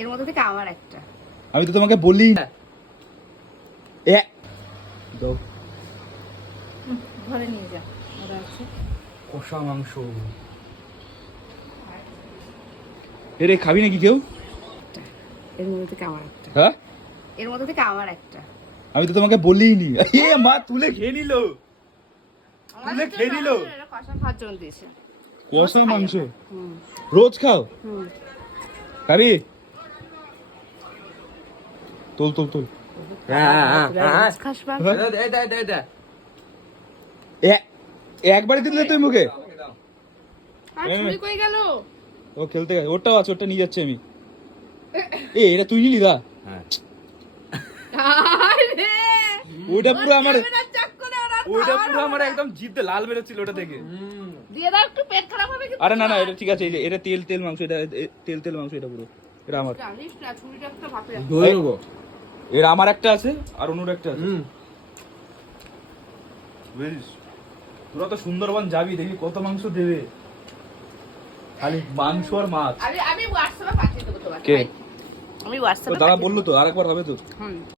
এর মধ্যে থেকে আমার একটা। আমি তো তোমাকে বলি না। দাও ঘরে নিয়ে যা, ওরা আছে। কষা মাংস। এরে খাবি নাকি কেউ? এর মধ্যে থেকে আমার একটা। হ্যাঁ, এর মধ্যে থেকে আমার একটা। আমি তো তোমাকে বলিনি। এ মা তুলে খেয়ে নিল। তুলে খেয়ে নিল। এটা কষা খাওয়ার জন্য দিয়েছে। কষা মাংস হুম রোজ খাও? হুম। খাবি? তোল তোল তোল। রোজ খাস মাংস? একবারই দিলে তুই মুখে? আর ছুরি কই গেল? ও খেলতে গেছে, ওটাও আছে, ওটা নিয়ে যাচ্ছি আমি। এটা তুই নিলি দা? আরে ওইটা পুরো আমার, ক্যামেরা চেক করে ওরা ওইটা পুরো আমার একদম জিভতে লাল বেরোচ্ছিল ওটা থেকে। দিয়ে দাও, একটু পেট খারাপ হবে কিন্তু। আরে না না, এটা ঠিক আছে। এটা তেল তেল মাংস, এটা তেল মাংস, এটা পুরো এটা আমার। জানিস না ছুরিটা একটা ভাপে। এর আমার একটা আছে আর অনুর একটা আছে। বুঝিস, তোরা তো সুন্দরবন যাবি, দেখি কত মাংস দেবে। খালি মাংস আর মাছ। আমি হোয়াটসঅ্যাপে পাঠিয়ে দেবো তোমাকে। কে? আমি হোয়াটসঅ্যাপে দাদা বললো তো, আরেকবার হবে তো। হুম।